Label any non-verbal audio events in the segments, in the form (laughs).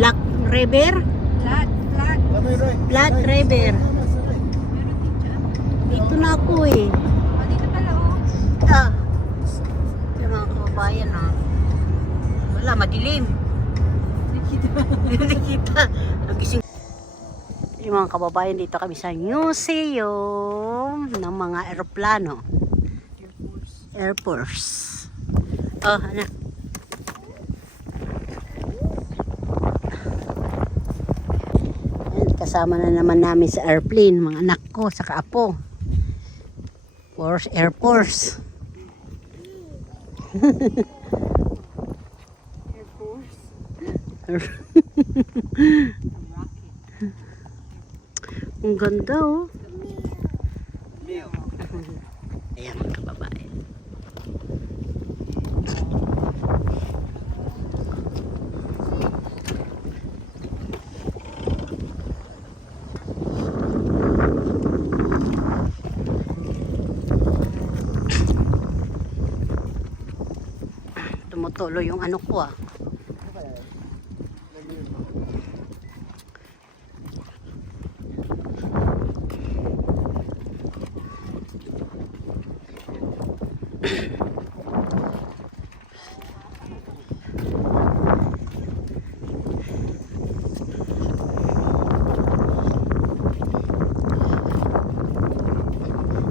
Black River? Flat, flat. Black River. Dito na ako eh. O, dito pala oh. Ah. Yung mga kababayan ah. Wala, madilim. Hindi kita. (laughs) Nagising. Yung mga kababayan dito kami sa museum ng mga eroplano. Air Force. Oh, ano? Ayan, kasama na naman namin sa airplane, mga anak ko, sa kaapo. Force, Air Force. Air Force. (laughs) Ang ganda oh. Tumutulo yung ano ko ah.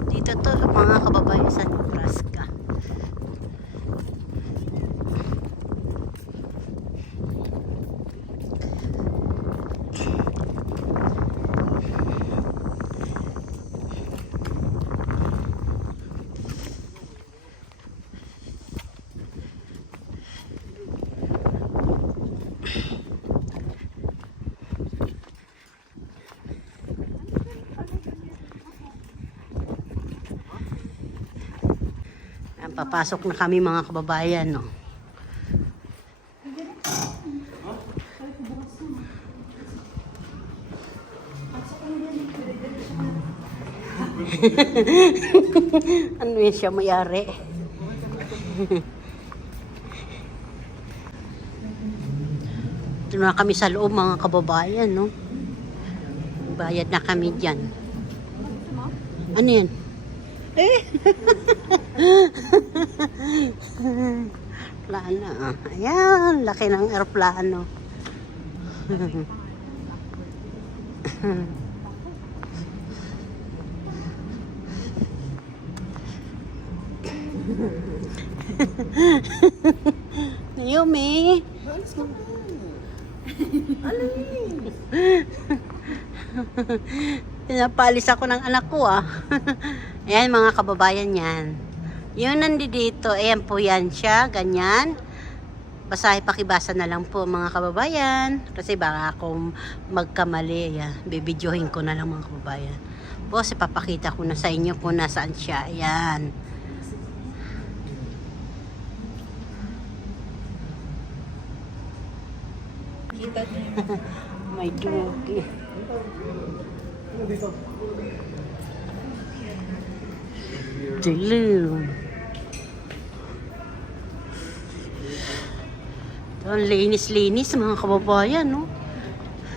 Dito to mga kababayan sa Nebraska. Ayan, papasok na kami mga kababayan, no. (laughs) ano yun siya mayari? (laughs) Ito na kami sa loob mga kababayan, no. Bayad na kami dyan. Ano yan? Eh. (laughs) Plano. ah. Ayan, laki ng aeroplano. (laughs) Naomi. (laughs) (laughs) Pinapalis ako ng anak ko ah. (laughs) Ayan mga kababayan yan. Yun nandito, ayan po yan siya, ganyan. Basahe pakibasa na lang po mga kababayan. Kasi baka akong magkamali. Ayan, bibidyohin ko na lang mga kababayan. Boss, ipapakita ko na sa inyo kung nasaan siya. Ayan. Kita niyo. (laughs) May dugi. Dilim. Ito, ang linis-linis mga kababayan, no?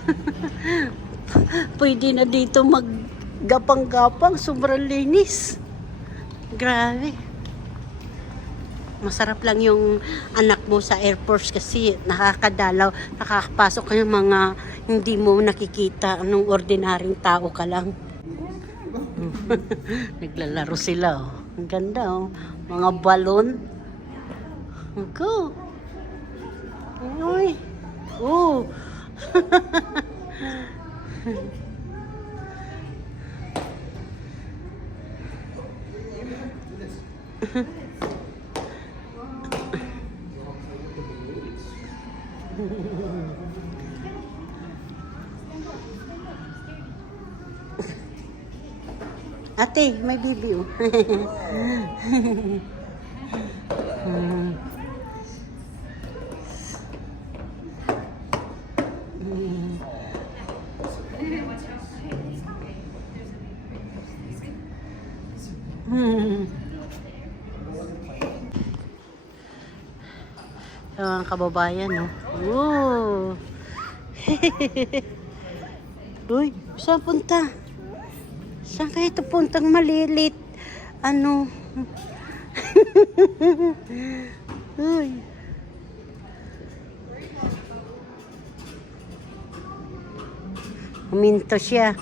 (laughs) Pwede na dito maggapang-gapang, sobrang linis. Grabe. Masarap lang yung anak mo sa Air Force kasi nakakadalaw, nakakapasok ka ng mga hindi mo nakikita nung ordinaryong tao ka lang. (laughs) Naglalaro sila oh. Ang ganda oh. Mga balon. Go. Uy. Oh. (laughs) Ate, may bibi oh. Hmm. Ito ang kababayan, no? Oh. (laughs) Uy, saan punta? Saan kayo ito puntang malilit? Ano? (laughs) Uy. Huminto siya.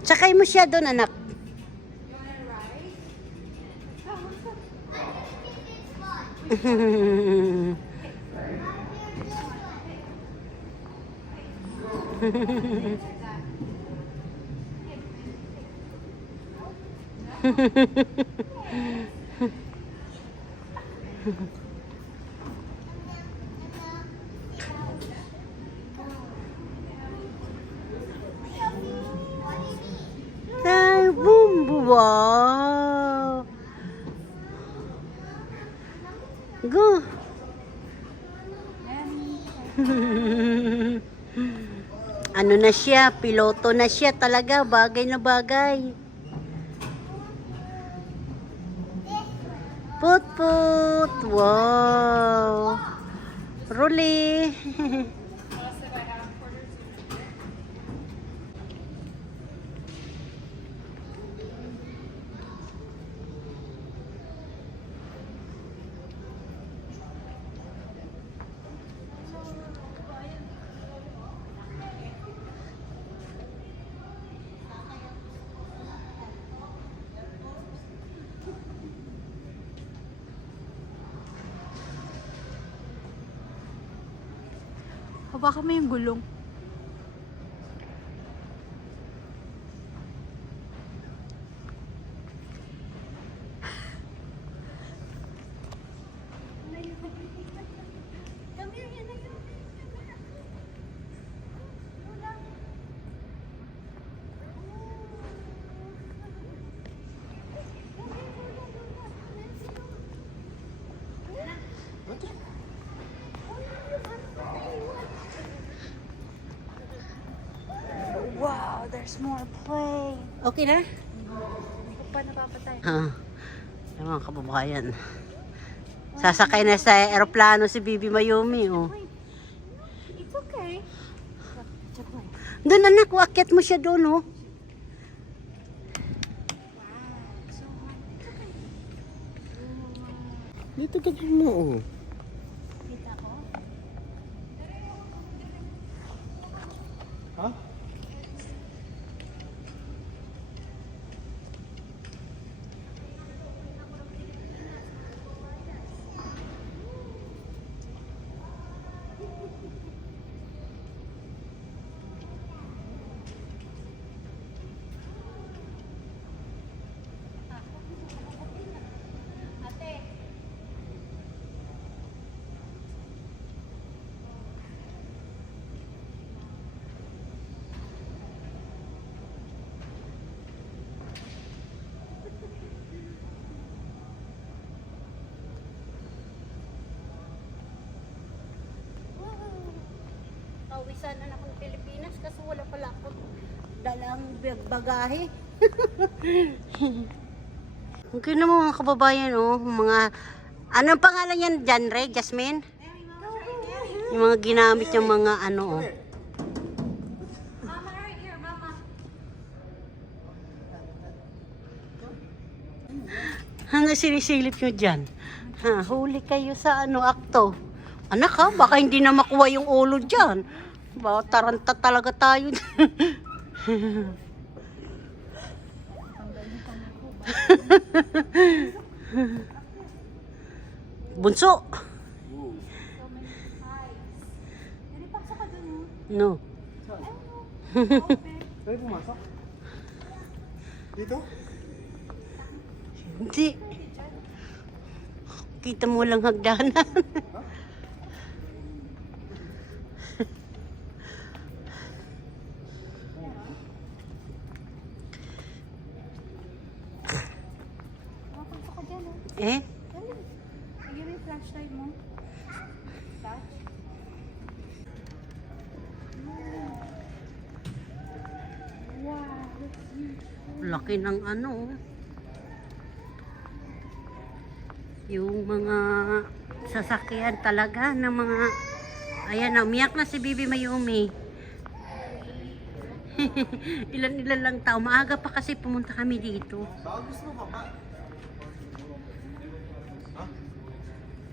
Sakay mo siya doon, anak. Ay, (laughs) Ha ha ha ha. Na siya, piloto na siya talaga, bagay na bagay. Put put, wow. Ruli. (laughs) Hawakan mo yung gulong. There's more play. Okay na? Hindi pa napapatay. Ha. Yung mga kababayan. Sasakay na sa aeroplano si Bibi Mayumi, oh. It's okay. Doon anak, wakit mo siya doon, oh. Dito ganyan mo, oh. Kita ko. Ha? Ate. Kawisan na ako ng Pilipinas kasi wala pala ako dalang bag- bagahe. (laughs) Okay na mga kababayan, oh. Mga, anong pangalan yan dyan, Ray? Jasmine? Yung mga ginamit yung mga ano, oh. Ano sinisilip nyo dyan? Ha, huli kayo sa ano, akto. Anak ha, baka hindi na makuha yung ulo dyan. Ba, taranta talaga tayo. (laughs) Bunso. No. Pwede pumasok? Dito? Hindi. Kita mo lang hagdanan. (laughs) Oh, pasok ka dyan. oh. Eh? Mo yung flashlight mo. Flash. Wow, that's huge. Laki ng ano. oh. Yung mga sasakyan talaga ng mga ayan na umiyak na si Bibi Mayumi. (laughs) Ilan-ilan lang tao. Maaga pa kasi pumunta kami dito. Baka gusto mo pa.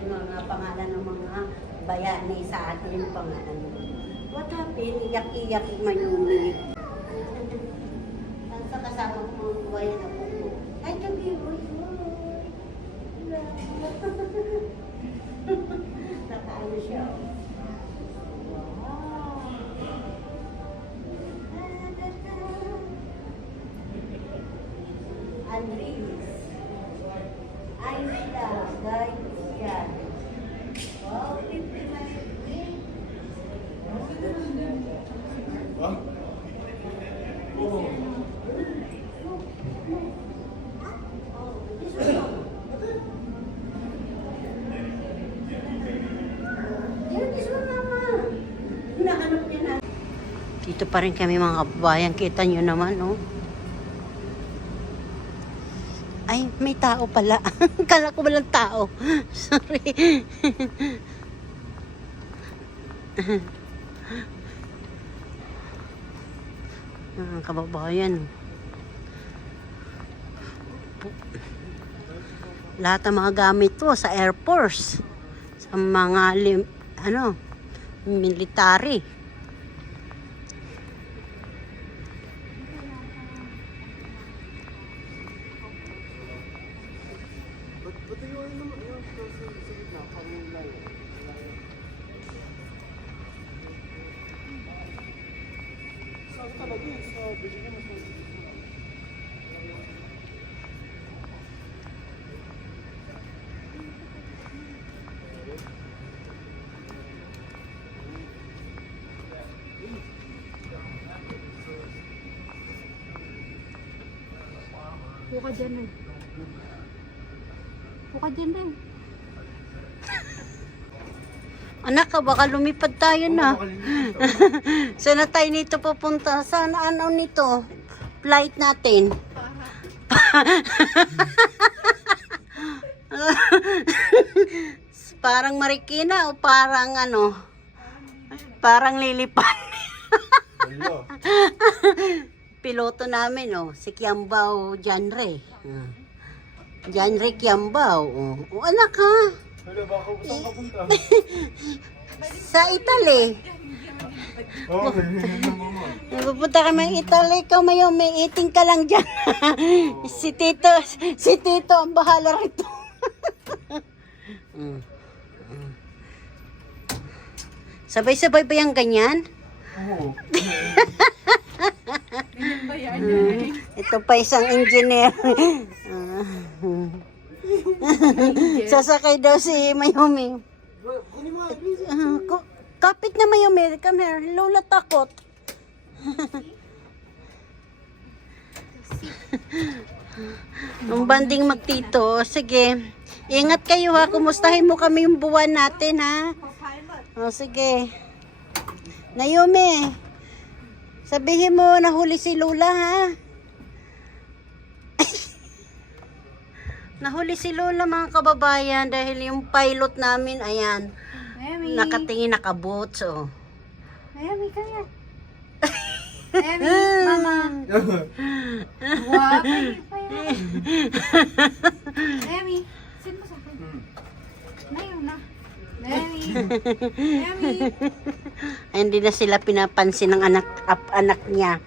Kababayan, mga pangalan ng mga bayani sa atin yung pangalan. What happened? Iyak-iyak mayumi. Saan sa kasama ko mga kababayan na po? Ay, gabi, uy, (laughs) Nakaano siya. Andres. Aida, guys, yan. Wow, 50 na yun. Ha? Oo. Dito pa rin kami mga kababayan. Kita nyo naman, oh. Ay, may tao pala. (laughs) Kala ko walang tao. (laughs) Sorry. (laughs) Mga kababayan. Lahat ng mga gamit to sa Air Force. Sa mga lim, ano, military. Ano naman yun? Sa gitna, parang layo. Saan talaga eh? Sa Beijing mas mabilis. Buka dyan Buka dyan rin. (laughs) Anak ka, baka lumipad tayo na. Makalilimutan. (laughs) Saan na tayo nito pupunta? Saan ano nito? Flight natin. (laughs) parang Marikina o parang ano? Parang lilipan. Piloto namin, oh, si Kiambao Janre. Ah. Janre Kiambao. Oh. oh, anak ha? Hello, baka kung saan ka punta? (laughs) Sa Italy. Mama. Pupunta kami Italy, ikaw mayo, may eating ka lang dyan. (laughs) si Tito, si Tito ang bahala rito. Mm. (laughs) Mm. Sabay-sabay ba yung ganyan? Oo. Mm. Ito pa isang engineer. Sasakay daw si Mayumi. Kapit na Mayumi, come here. Lola takot. Nung banding magtito, sige. Ingat kayo ha, kumustahin mo kami yung buwan natin ha. O sige. Naomi, sabihin mo nahuli si Lula ha. Nahuli si Lula mga kababayan dahil yung pilot namin, ayan, Naomi. nakatingin nakaboots oh. Naomi, kaya. (laughs) Naomi, mama. Wow, kaya pa yan. Naomi, sit mo sa akin. Naomi na. Naomi. Naomi. Ay, hindi na sila pinapansin ng anak ap, anak niya.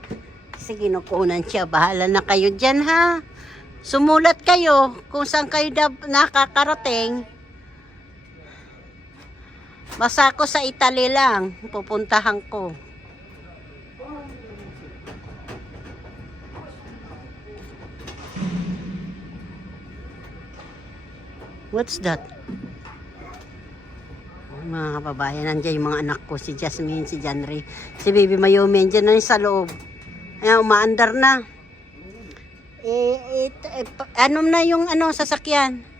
Kasi kinukunan siya. Bahala na kayo dyan ha. Sumulat kayo kung saan kayo nakakarating. Basta ako sa Italy lang. Pupuntahan ko. What's that? Mga kababayan, nandiyan yung mga anak ko, si Jasmine, si Janry, si Baby Mayumi, nandiyan na sa loob. Ayan, umaandar na. Ano na yung ano, sasakyan?